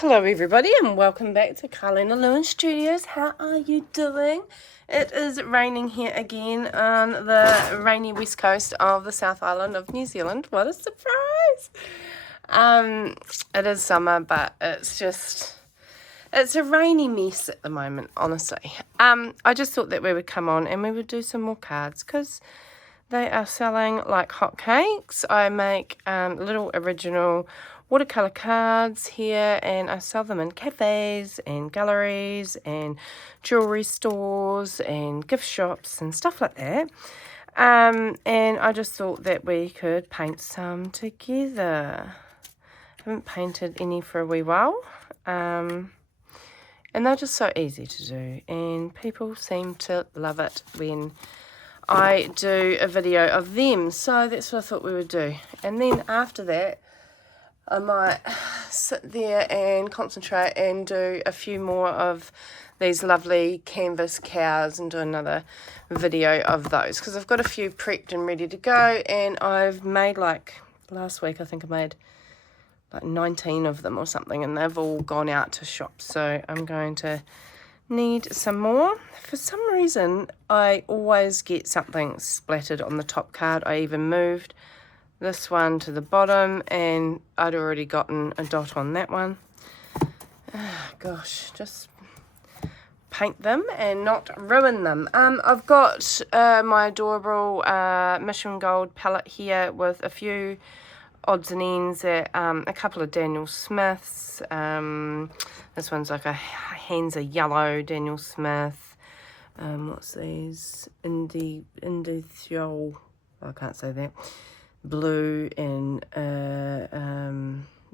Hello everybody and welcome back to karlenalewinstudio. How are you doing? It is raining here again on the rainy west coast of the South Island of New Zealand. What a surprise! It is summer, but it's a rainy mess at the moment, honestly. I just thought that we would come on and we would do some more cards because they are selling like hotcakes. I make little original watercolor cards here, and I sell them in cafes and galleries and jewelry stores and gift shops and stuff like that. And I just thought that we could paint some together. I haven't painted any for a wee while. And they're just so easy to do, and people seem to love it when I do a video of them. So that's what I thought we would do. And then after that, I might sit there and concentrate and do a few more of these lovely canvas cows and do another video of those, because I've got a few prepped and ready to go, and I've made, like, last week I think I made like 19 of them or something, and they've all gone out to shops. So I'm going to need some more. For some reason I always get something splattered on the top card. I even moved this one to the bottom and I'd already gotten a dot on that one. Gosh, just paint them and not ruin them. I've got my adorable Mission Gold palette here with a few odds and ends, a couple of Daniel Smiths. This one's like a hands are yellow Daniel Smith. What's these? Indithiol, I can't say that. Blue and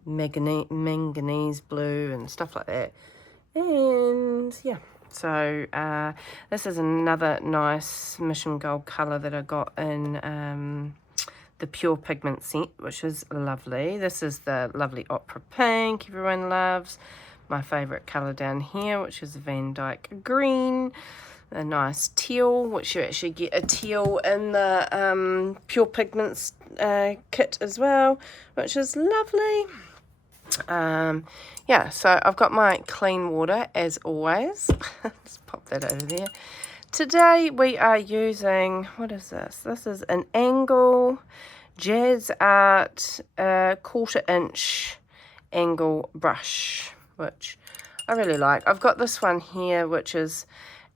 manganese blue and stuff like that. And yeah, so this is another nice Mission Gold colour that I got in the Pure Pigment set, which is lovely. This is the lovely Opera Pink everyone loves. My favourite colour down here, which is Van Dyke Green. A nice teal, which you actually get a teal in the Pure Pigments kit as well, which is lovely. Yeah, so I've got my clean water as always. Let's pop that over there. Today we are using, what is this? This is an angle Jazz Art 1/4 inch angle brush, which I really like. I've got this one here, which is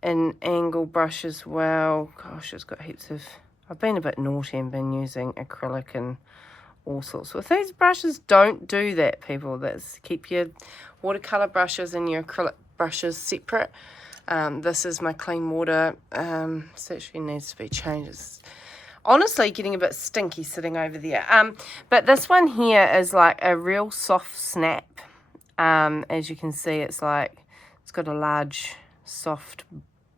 an angle brush as well. Gosh, it's got heaps of, I've been a bit naughty and been using acrylic and all sorts with these brushes. Don't do that, people. That's, keep your watercolor brushes and your acrylic brushes separate. This is my clean water. So actually needs to be changed. It's honestly getting a bit stinky sitting over there. But this one here is like a real soft snap. As you can see, it's like, it's got a large soft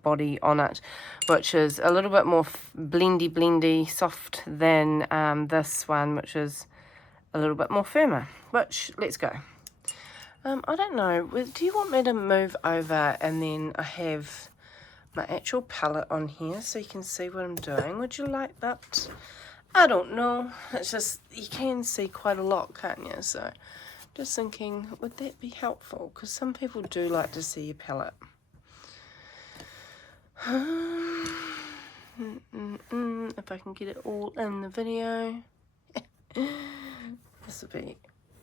body on it, which is a little bit more blendy soft than this one, which is a little bit more firmer. Which, let's go. I don't know, do you want me to move over and then I have my actual palette on here so you can see what I'm doing? Would you like that? I don't know, it's just, you can see quite a lot, can't you? So just thinking, would that be helpful? Because some people do like to see your palette. If I can get it all in the video. This will be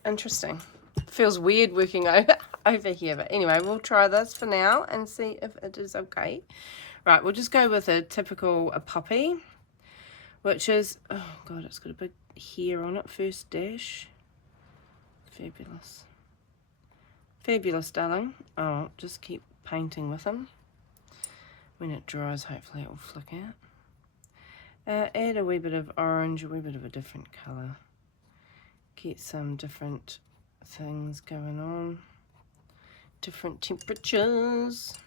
interesting. Feels weird working over here, but anyway, we'll try this for now and see if it is okay. Right, we'll just go with a typical poppy, which is, oh god, it's got a big hair on it. First dash. Fabulous. Fabulous, darling. Oh, just keep painting with them. When it dries, hopefully it will flick out. Add a wee bit of orange, a wee bit of a different colour. Get some different things going on. Different temperatures.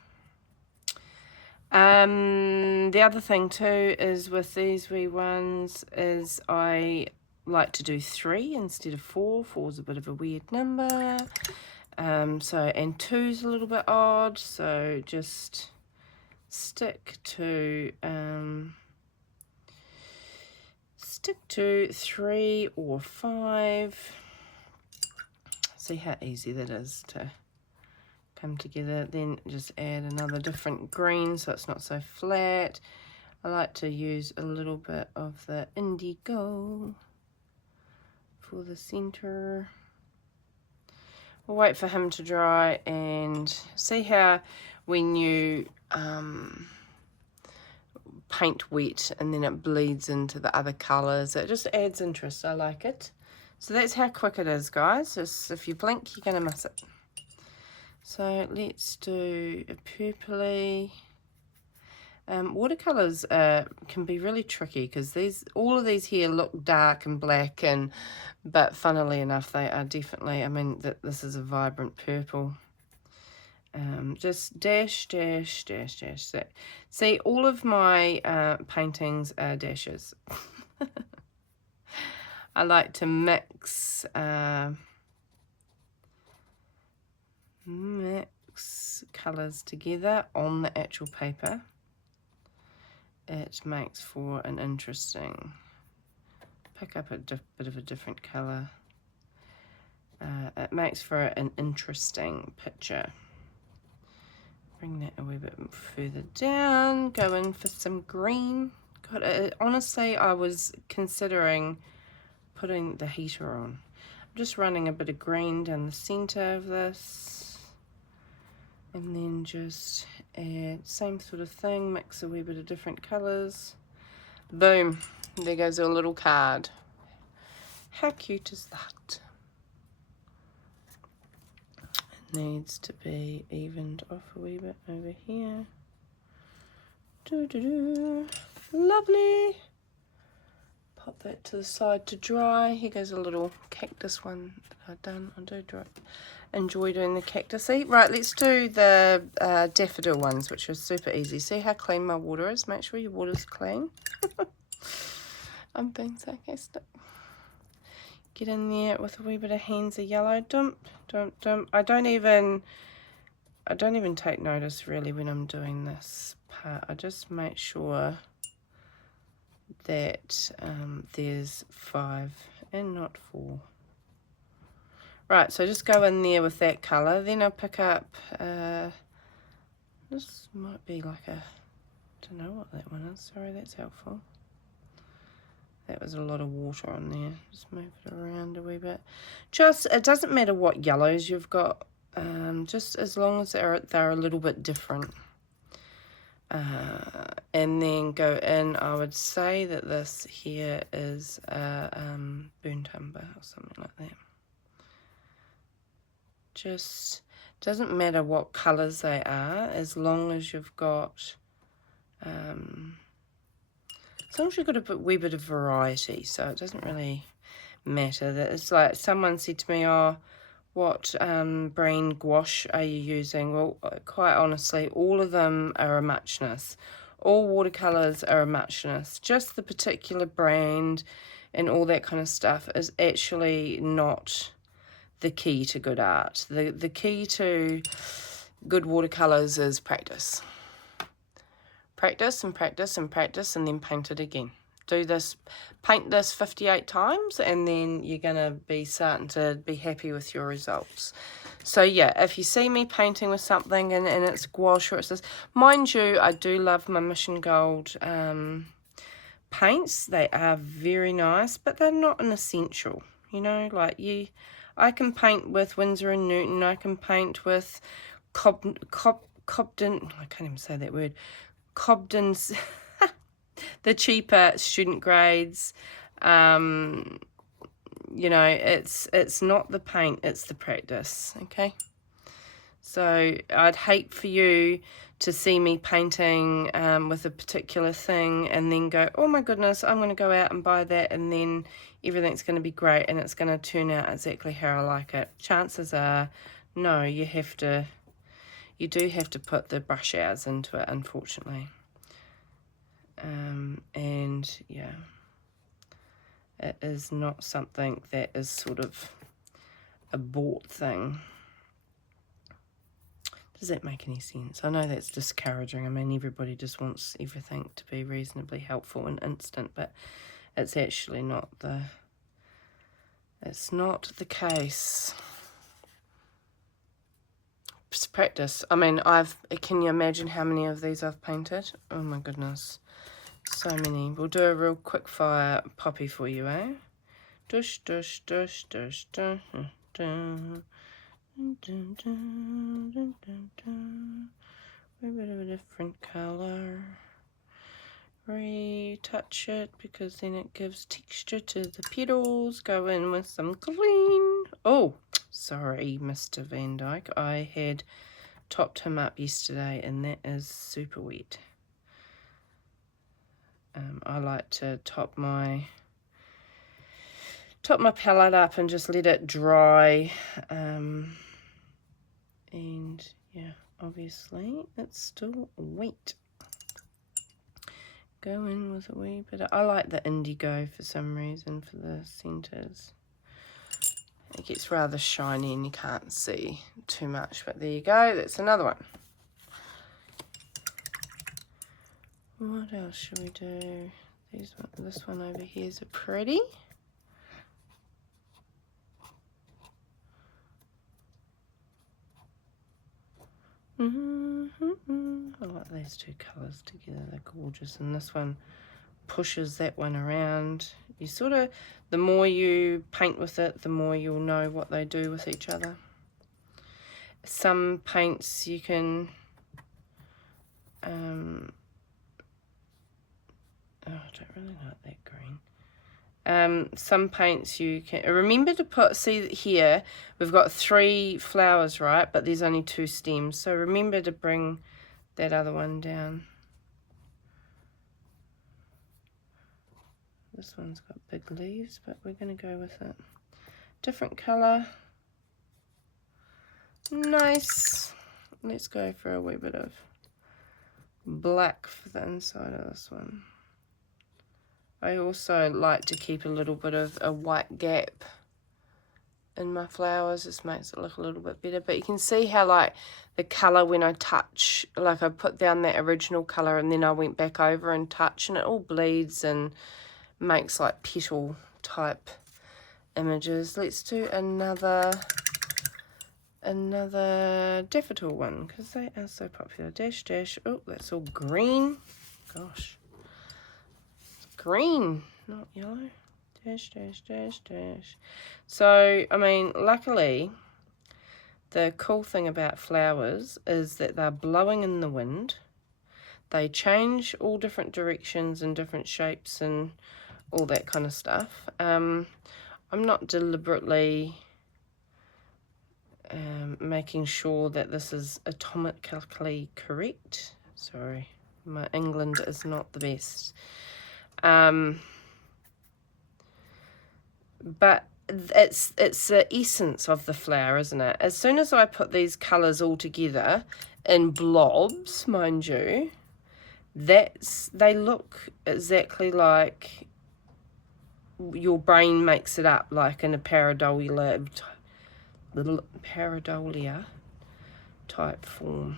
The other thing too is with these wee ones is I like to do 3 instead of 4. 4's a bit of a weird number. And 2's a little bit odd, so just stick to 3 or 5. See how easy that is to come together. Then just add another different green so it's not so flat. I like to use a little bit of the indigo for the center. We'll wait for him to dry, and see how when you paint wet and then it bleeds into the other colors, it just adds interest. I like it. So that's how quick it is, guys. Just if you blink, you're gonna miss it. So let's do a purpley. Watercolors can be really tricky because all of these here look dark and black, but funnily enough they are definitely, I mean, this is a vibrant purple. Just dash, dash, dash, dash. See, all of my paintings are dashes. I like to mix colours together on the actual paper. It makes for an interesting, pick up a bit of a different colour. It makes for an interesting picture. Bring that a wee bit further down, go in for some green. God, honestly, I was considering putting the heater on. I'm just running a bit of green down the centre of this. And then just add same sort of thing, mix a wee bit of different colours. Boom, there goes a little card. How cute is that? It needs to be evened off a wee bit over here. Lovely. Pop that to the side to dry. Here goes a little cactus one that I've done. I do enjoy doing the cactusy. Right, let's do the daffodil ones, which are super easy. See how clean my water is? Make sure your water's clean. I'm being sarcastic. Get in there with a wee bit of hands of yellow. Dump, dump, dump. I don't even take notice really when I'm doing this part. I just make sure that there's 5 and not 4. Right, so just go in there with that colour. Then I'll pick up, this might be like a, don't know what that one is. Sorry, that's helpful. That was a lot of water on there. Just move it around a wee bit. It doesn't matter what yellows you've got, just as long as they're a little bit different. And then go in, I would say that this here is burnt umber or something like that. Just doesn't matter what colours they are, as long as you've got a wee bit of variety. So it doesn't really matter. That it's like someone said to me, oh, what brand gouache are you using? Well, quite honestly, all of them are a muchness. All watercolours are a muchness. Just the particular brand and all that kind of stuff is actually not the key to good art. The key to good watercolours is practice. Practice and practice and practice, and then paint it again. Do this, paint this 58 times, and then you're going to be starting to be happy with your results. So yeah, if you see me painting with something and it's gouache or it's this, mind you, I do love my Mission Gold paints. They are very nice, but they're not an essential, you know, like I can paint with Winsor & Newton, I can paint with Cobden, I can't even say that word, Cobden's, the cheaper student grades. You know, it's not the paint, it's the practice, okay? So I'd hate for you to see me painting with a particular thing and then go, oh my goodness, I'm going to go out and buy that, and then everything's going to be great and it's going to turn out exactly how I like it. Chances are, no, you do have to put the brush hours into it, unfortunately. And yeah, it is not something that is sort of a bought thing. Does that make any sense? I know that's discouraging. I mean, everybody just wants everything to be reasonably helpful and instant, but it's actually not it's not the case. practice. I mean, can you imagine how many of these I've painted? Oh my goodness, so many. We'll do a real quick fire poppy for you, eh? Dush, dush, dush, dush, dush, dun, dun, dun, dun, dun, dun, dun. A bit of a different colour. Retouch it because then it gives texture to the petals. Go in with some green. Oh, sorry, Mr. Van Dyke. I had topped him up yesterday and that is super wet. I like to top my palette up and just let it dry. And yeah, obviously it's still wet. Go in with a wee bit of, I like the indigo for some reason for the centres. It gets rather shiny and you can't see too much, but there you go, that's another one. What else should we do? This one over here is a pretty. I like these two colours together, they're gorgeous, and this one pushes that one around. You sort of, the more you paint with it, the more you'll know what they do with each other. Some paints you can oh, I don't really like that green. Some paints you can remember to put, see here we've got 3 flowers, right, but there's only 2 stems, so remember to bring that other one down. This one's got big leaves, but we're going to go with it. Different colour. Nice. Let's go for a wee bit of black for the inside of this one. I also like to keep a little bit of a white gap in my flowers. This makes it look a little bit better. But you can see how like the colour when I touch, like I put down that original colour and then I went back over and touch and it all bleeds and makes like petal type images. Let's do another daffodil one because they are so popular. Dash, dash. Oh, that's all green. Gosh. Green, not yellow. Dash, dash, dash, dash. So, I mean, luckily, the cool thing about flowers is that they're blowing in the wind. They change all different directions and different shapes and all that kind of stuff. I'm not deliberately making sure that this is atomically correct. Sorry, my England is not the best. But it's the essence of the flower, isn't it? As soon as I put these colours all together in blobs, mind you, they look exactly like your brain makes it up, like in a pareidolia type form.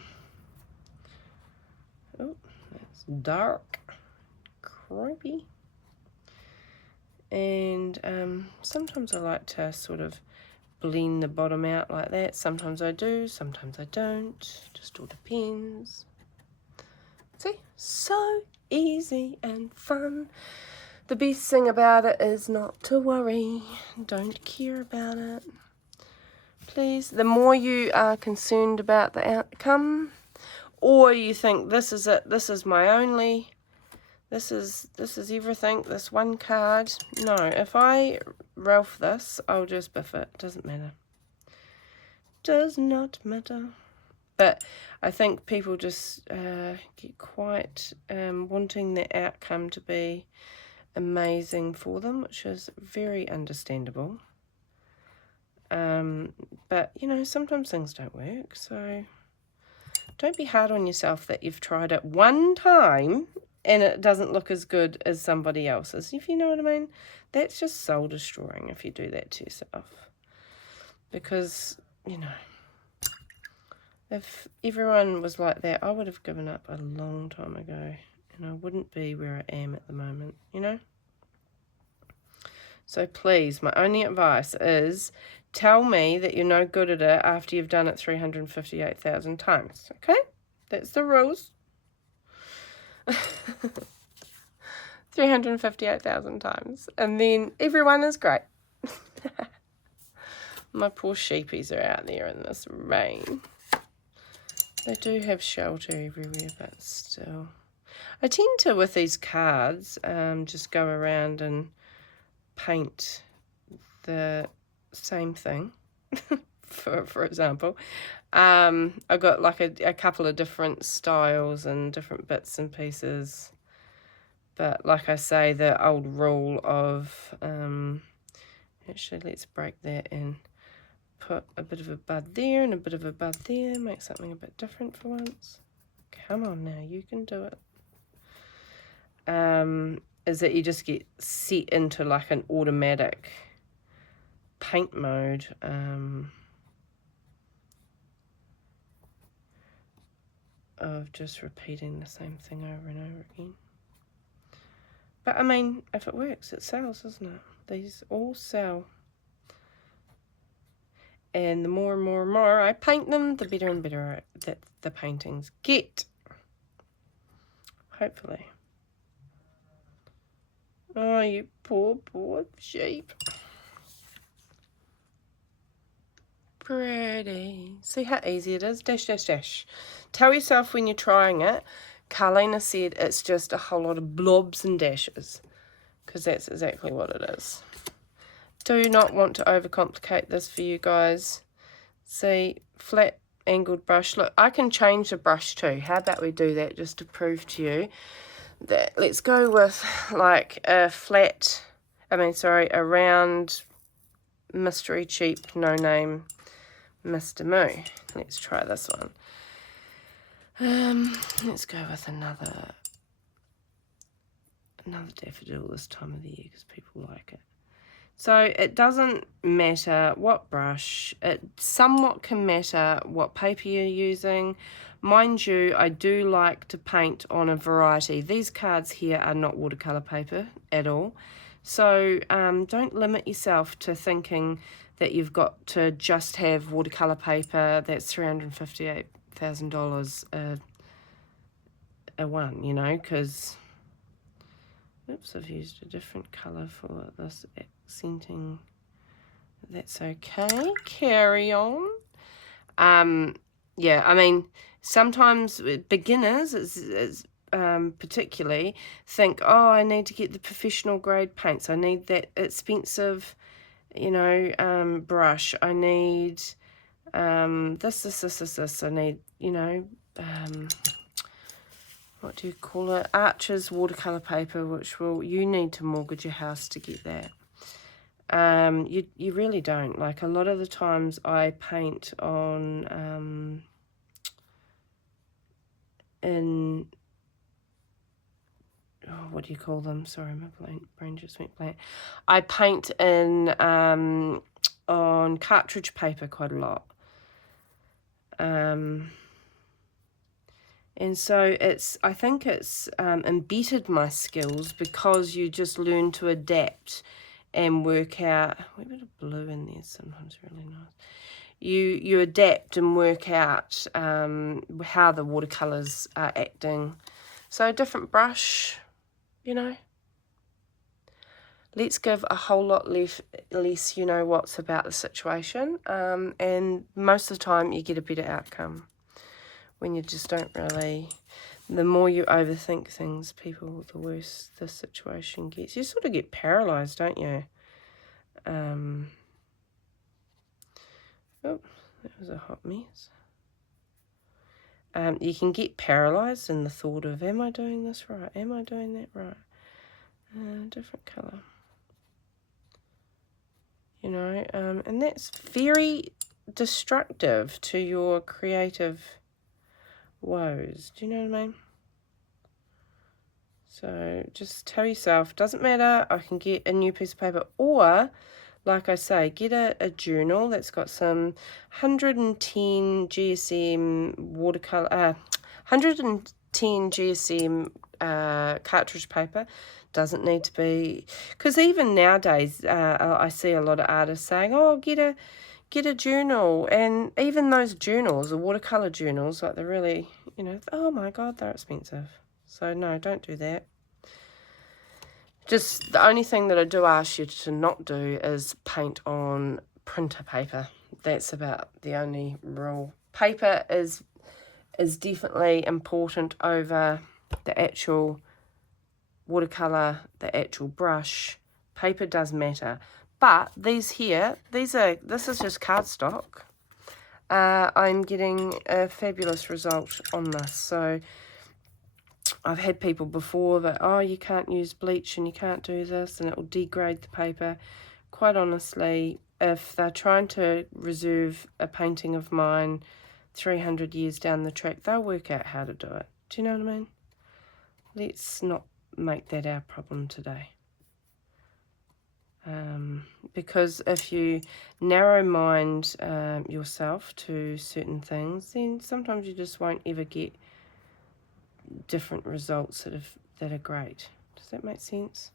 Oh, that's dark, creepy. And sometimes I like to sort of blend the bottom out like that. Sometimes I do, sometimes I don't. Just all depends. See? So easy and fun. The best thing about it is not to worry. Don't care about it. Please, the more you are concerned about the outcome, or you think this is it, this is my only, this is everything, this one card. No, if I Ralph this, I'll just biff it. Doesn't matter. Does not matter. But I think people just get quite wanting the outcome to be amazing for them, which is very understandable. But, you know, sometimes things don't work, so don't be hard on yourself that you've tried it one time and it doesn't look as good as somebody else's, if you know what I mean. That's just soul destroying if you do that to yourself. Because, you know, if everyone was like that, I would have given up a long time ago and I wouldn't be where I am at the moment, you know. So please, my only advice is tell me that you're no good at it after you've done it 358,000 times. Okay? That's the rules. 358,000 times. And then everyone is great. My poor sheepies are out there in this rain. They do have shelter everywhere, but still. I tend to, with these cards, just go around and paint the same thing. for example, I've got like a couple of different styles and different bits and pieces. But like I say, the old rule of, actually let's break that and put a bit of a bud there and a bit of a bud there, make something a bit different for once. Come on now, you can do it. Is that you just get set into like an automatic paint mode. Of just repeating the same thing over and over again. But I mean, if it works, it sells, doesn't it? These all sell. And the more and more and more I paint them, the better and better that the paintings get. Hopefully. Oh, you poor, poor sheep. Pretty. See how easy it is? Dash, dash, dash. Tell yourself when you're trying it, Karlena said it's just a whole lot of blobs and dashes. Because that's exactly what it is. Do not want to overcomplicate this for you guys. See, flat angled brush. Look, I can change the brush too. How about we do that just to prove to you that let's go with like a round mystery cheap no name Mr. Moo. Let's try this one. Let's go with another daffodil this time of the year because people like it. So it doesn't matter what brush, it somewhat can matter what paper you're using. Mind you, I do like to paint on a variety. These cards here are not watercolor paper at all. So don't limit yourself to thinking that you've got to just have watercolor paper that's $358,000 a one, you know, because, oops, I've used a different color for this accenting. That's okay, carry on. Yeah, I mean, sometimes beginners particularly think, oh, I need to get the professional grade paints, I need that expensive, you know, brush, I need this, I need, you know, what do you call it, Arches watercolor paper, which you need to mortgage your house to get that. You really don't. Like, a lot of the times I paint on what do you call them? Sorry, my brain just went blank. I paint in on cartridge paper quite a lot. And so I think it's embittered my skills because you just learn to adapt and work out. A bit of blue in there sometimes really nice. You adapt and work out how the watercolors are acting. So a different brush, you know. Let's give a whole lot less you know what's about the situation, and most of the time you get a better outcome when you just don't really. The more you overthink things, people, the worse the situation gets. You sort of get paralyzed, don't you? Oh, that was a hot mess. You can get paralyzed in the thought of, am I doing this right? Am I doing that right? Different colour. You know, and that's very destructive to your creative woes. Do you know what I mean? So just tell yourself, doesn't matter, I can get a new piece of paper, or like I say, get a journal that's got some 110 GSM watercolor, 110 10 GSM cartridge paper. Doesn't need to be, because even nowadays I see a lot of artists saying, oh, get a journal, and even those journals, the watercolor journals, like they're really, you know, oh my god, they're expensive. So no, don't do that. Just the only thing that I do ask you to not do is paint on printer paper. That's about the only rule. Paper is definitely important over the actual watercolor, the actual brush. Paper does matter. But these here, this is just cardstock. I'm getting a fabulous result on this. So I've had people before that, oh, you can't use bleach and you can't do this and it will degrade the paper. Quite honestly, if they're trying to reserve a painting of mine 300 years down the track, they'll work out how to do it. Do you know what I mean? Let's not make that our problem today. Because if you narrow mind yourself to certain things, then sometimes you just won't ever get different results that are great. Does that make sense?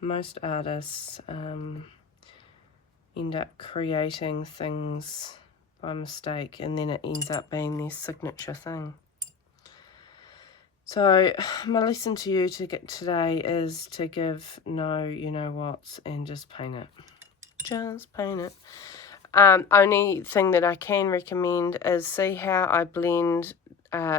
Most artists end up creating things by mistake, and then it ends up being their signature thing. So my lesson to you today is to give no you-know-whats and just paint it. Just paint it. Only thing that I can recommend is see how I blend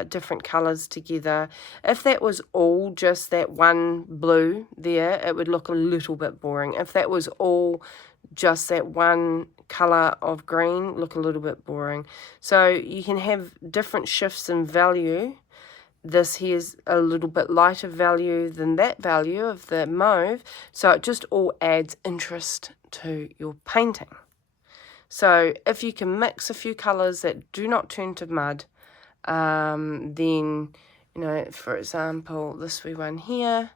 different colours together. If that was all just that one blue there, it would look a little bit boring. If that was all just that one colour of green, look a little bit boring. So you can have different shifts in value. This here's a little bit lighter value than that value of the mauve. So it just all adds interest to your painting. So if you can mix a few colours that do not turn to mud, then, you know, for example, this wee one here,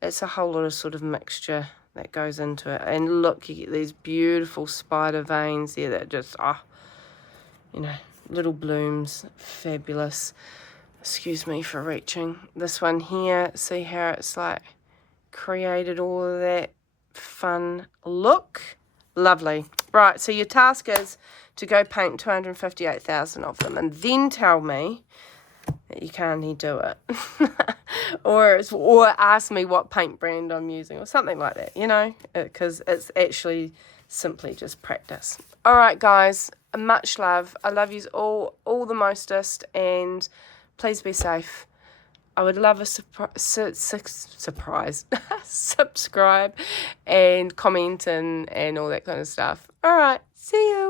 it's a whole lot of sort of mixture that goes into it. And look, you get these beautiful spider veins there that just, you know, little blooms, fabulous. Excuse me for reaching. This one here, see how it's like created all of that fun look? Lovely. Right, so your task is to go paint 258,000 of them and then tell me that you can't do it. or ask me what paint brand I'm using or something like that, you know, because it's actually simply just practice. All right, guys, much love. I love you all the mostest, and please be safe. I would love a surprise. Subscribe and comment and all that kind of stuff. All right. See you.